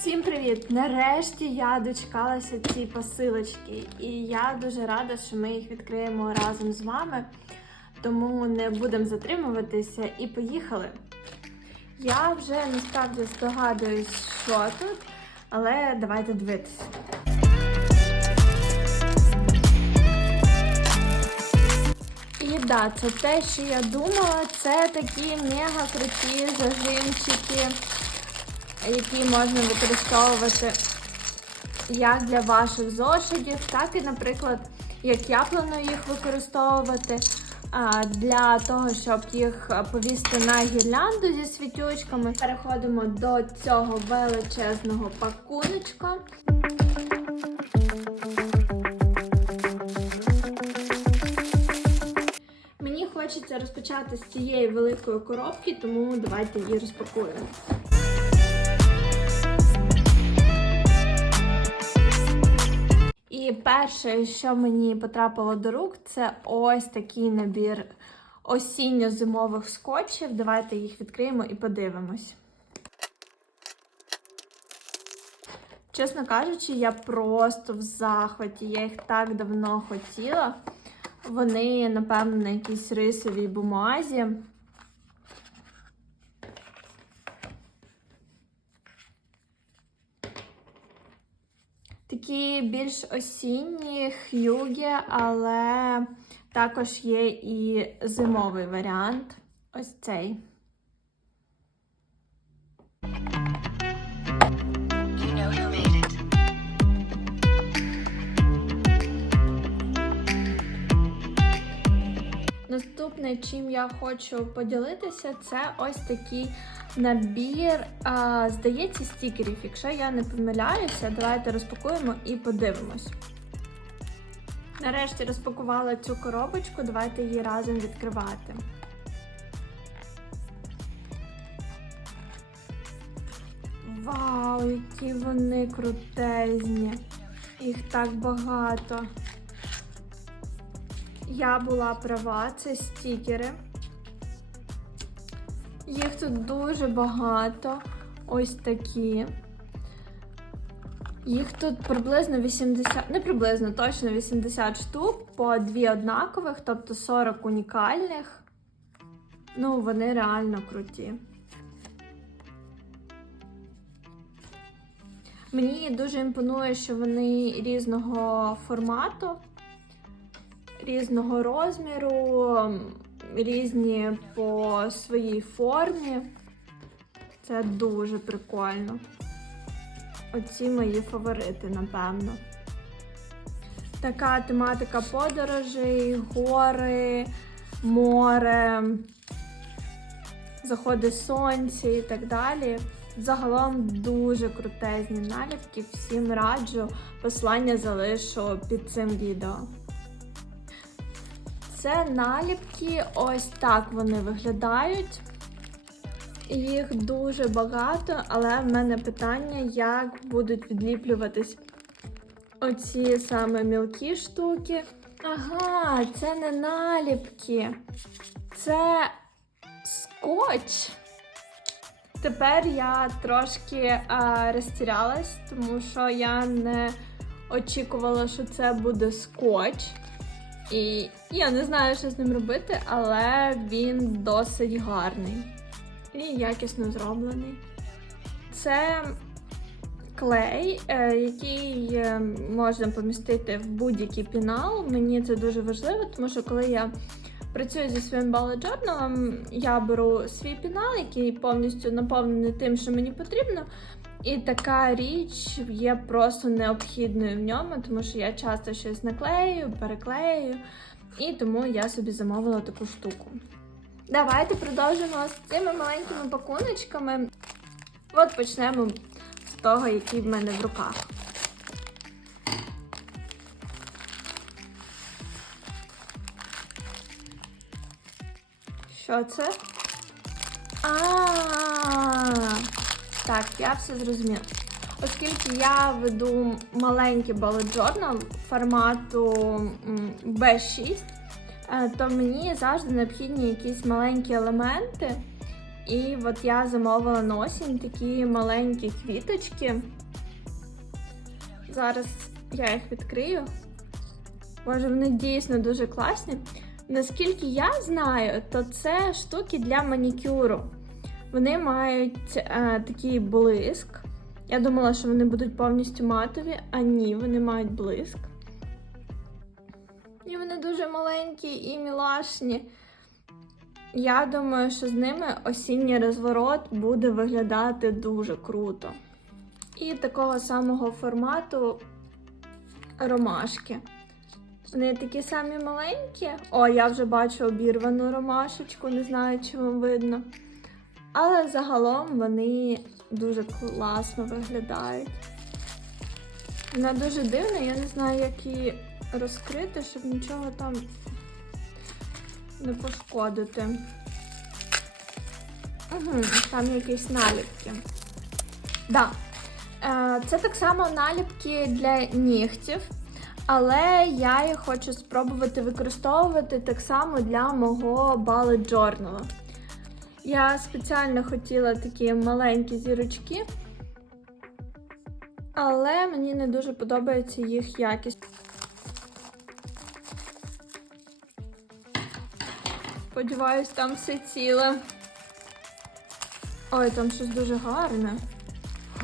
Всім привіт! Нарешті я дочекалася цієї посилочки, і я дуже рада, що ми їх відкриємо разом з вами. Тому не будемо затримуватися і поїхали. Я вже насправді здогадуюсь, що тут, але давайте дивитися. І да, це те, що я думала, це такі мега круті зажимчики які можна використовувати як для ваших зошитів, так і, наприклад, як я планую їх використовувати для того, щоб їх повісти на гірлянду зі світючками. Переходимо до цього величезного пакуночка. Мені хочеться розпочати з цієї великої коробки, тому давайте її розпакуємо. І перше, що мені потрапило до рук, це ось такий набір осінньо-зимових скотчів. Давайте їх відкриємо і подивимось. Чесно кажучи, я просто в захваті. Я їх так давно хотіла. Вони, напевно, на якійсь рисовій бумазі. Такі більш осінні х'югі, але також є і зимовий варіант. Ось цей. Наступне, чим я хочу поділитися, це ось такий набір, а, здається, стікерів. Якщо я не помиляюся, давайте розпакуємо і подивимось. Нарешті розпакувала цю коробочку, давайте її разом відкривати. Вау, які вони крутезні! Їх так багато. Я була права, це стікери. Їх тут дуже багато. Ось такі. Їх тут приблизно 80, не приблизно, точно 80 штук, по дві однакових, тобто 40 унікальних. Ну, вони реально круті. Мені дуже імпонує, що вони різного формату різного розміру, різні по своїй формі. Це дуже прикольно. Оці мої фаворити, напевно. Така тематика подорожей, гори, море, заходи сонця і так далі. Загалом дуже крутезні наліпки. Всім раджу. Послання залишу під цим відео. Це наліпки, ось так вони виглядають. Їх дуже багато, але в мене питання, як будуть відліплюватись оці саме мілкі штуки. Ага, це не наліпки, це скотч. Тепер я трошки а, розтірялась, тому що я не очікувала, що це буде скотч. І я не знаю, що з ним робити, але він досить гарний і якісно зроблений. Це клей, е, який е, можна помістити в будь-який пінал. Мені це дуже важливо, тому що коли я працюю зі своїм баледжорналом, я беру свій пінал, який повністю наповнений тим, що мені потрібно. І така річ є просто необхідною в ньому, тому що я часто щось наклею, переклею, і тому я собі замовила таку штуку. Давайте продовжимо з цими маленькими пакуночками. От почнемо з того, який в мене в руках. Що це? А, так, я все зрозуміла. Оскільки я веду маленький bullet journal формату B6, е, то мені завжди необхідні якісь маленькі елементи, І от я замовила на осінь такі маленькі квіточки. Зараз я їх відкрию. Боже, вони дійсно дуже класні. Наскільки я знаю, то це штуки для манікюру. Вони мають е, такий блиск. Я думала, що вони будуть повністю матові, а ні, вони мають блиск. І вони дуже маленькі і мілашні. Я думаю, що з ними осінній розворот буде виглядати дуже круто. І такого самого формату ромашки. Вони такі самі маленькі. О, я вже бачу обірвану ромашечку, не знаю, чи вам видно. Але загалом вони дуже класно виглядають. Вона дуже дивна, я не знаю, як її розкрити, щоб нічого там не пошкодити. Угу, там якісь наліпки. Да. Е, Це так само наліпки для нігтів, але я їх хочу спробувати використовувати так само для мого bullet journal. Я спеціально хотіла такі маленькі зірочки, але мені не дуже подобається їх якість. Сподіваюсь, там все ціле. Ой, там щось дуже гарне.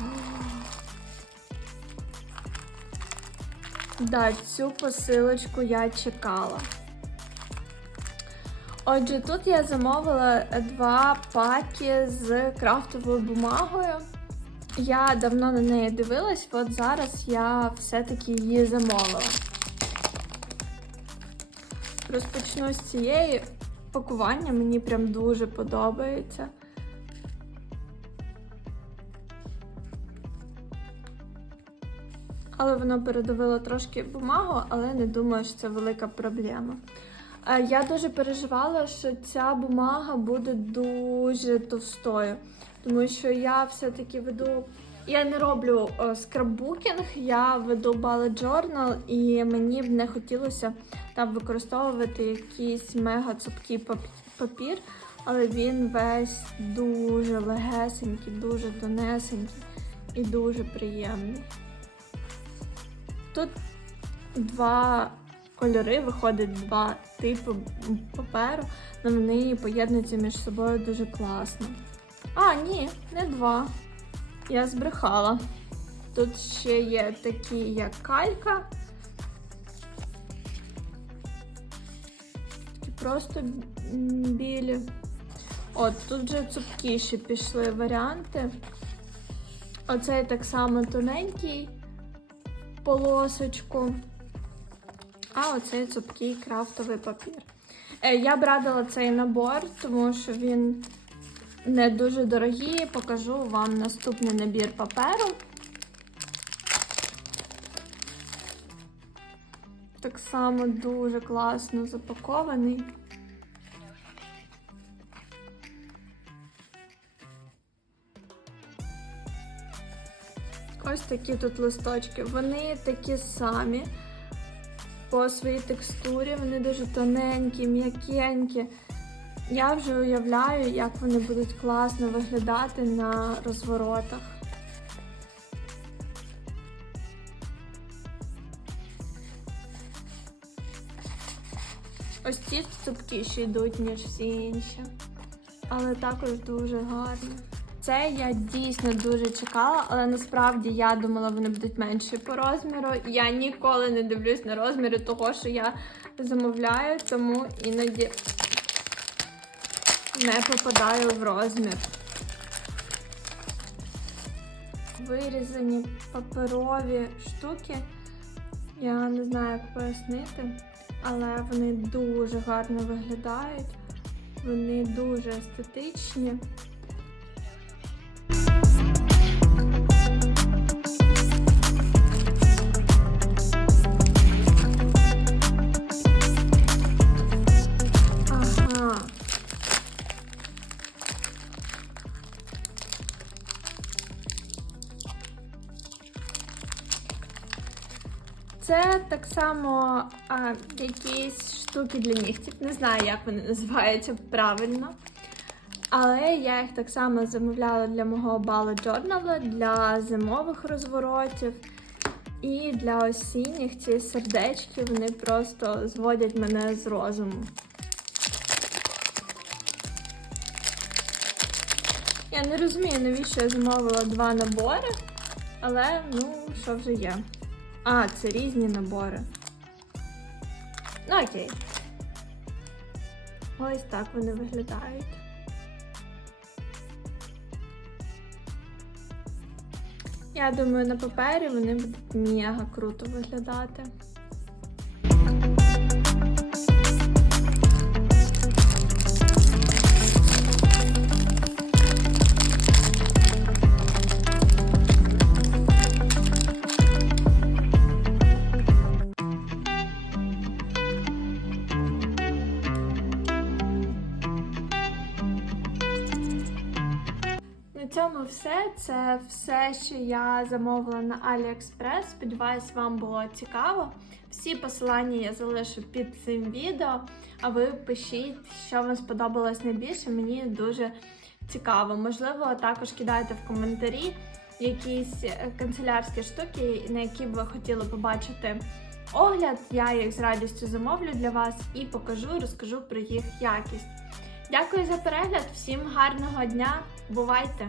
Да, цю посилочку я чекала. Отже, тут я замовила два паки з крафтовою бумагою. Я давно на неї дивилась, от зараз я все-таки її замовила. Розпочну з цієї пакування, мені прям дуже подобається. Але воно передавило трошки бумагу, але не думаю, що це велика проблема. Я дуже переживала, що ця бумага буде дуже товстою, тому що я все-таки веду. Я не роблю е, скраббукінг, я веду bullet journal, і мені б не хотілося там використовувати якийсь мега цупкий папір, але він весь дуже легесенький, дуже тонесенький і дуже приємний. Тут два кольори, виходить два типи паперу, але вони поєднуються між собою дуже класно. А, ні, не два. Я збрехала. Тут ще є такі, як калька. Такі просто білі. От, тут вже цупкіші пішли варіанти. Оцей так само тоненький полосочку. А оцей цупкий крафтовий папір. Е, Я б радила цей набор, тому що він не дуже дорогий. Покажу вам наступний набір паперу. Так само дуже класно запакований. Ось такі тут листочки. Вони такі самі по своїй текстурі, вони дуже тоненькі, м'якенькі. Я вже уявляю, як вони будуть класно виглядати на розворотах. Ось ці цупкіші йдуть, ніж всі інші. Але також дуже гарні. Це я дійсно дуже чекала, але насправді я думала, вони будуть менші по розміру. Я ніколи не дивлюсь на розміри того, що я замовляю, тому іноді не попадаю в розмір. Вирізані паперові штуки. Я не знаю, як пояснити, але вони дуже гарно виглядають. Вони дуже естетичні. Це так само а, якісь штуки для нігтів. Не знаю, як вони називаються правильно. Але я їх так само замовляла для мого бала джорнала, для зимових розворотів і для осінніх ці сердечки вони просто зводять мене з розуму. Я не розумію, навіщо я замовила два набори, але ну, що вже є. А, це різні набори. Ну окей. Ось так вони виглядають. Я думаю, на папері вони будуть мега круто виглядати. Цьому все. Це все, що я замовила на AliExpress. Сподіваюсь, вам було цікаво. Всі посилання я залишу під цим відео. А ви пишіть, що вам сподобалось найбільше. Мені дуже цікаво. Можливо, також кидайте в коментарі якісь е, канцелярські штуки, на які б ви хотіли побачити огляд. Я їх з радістю замовлю для вас і покажу, розкажу про їх якість. Дякую за перегляд, всім гарного дня, бувайте!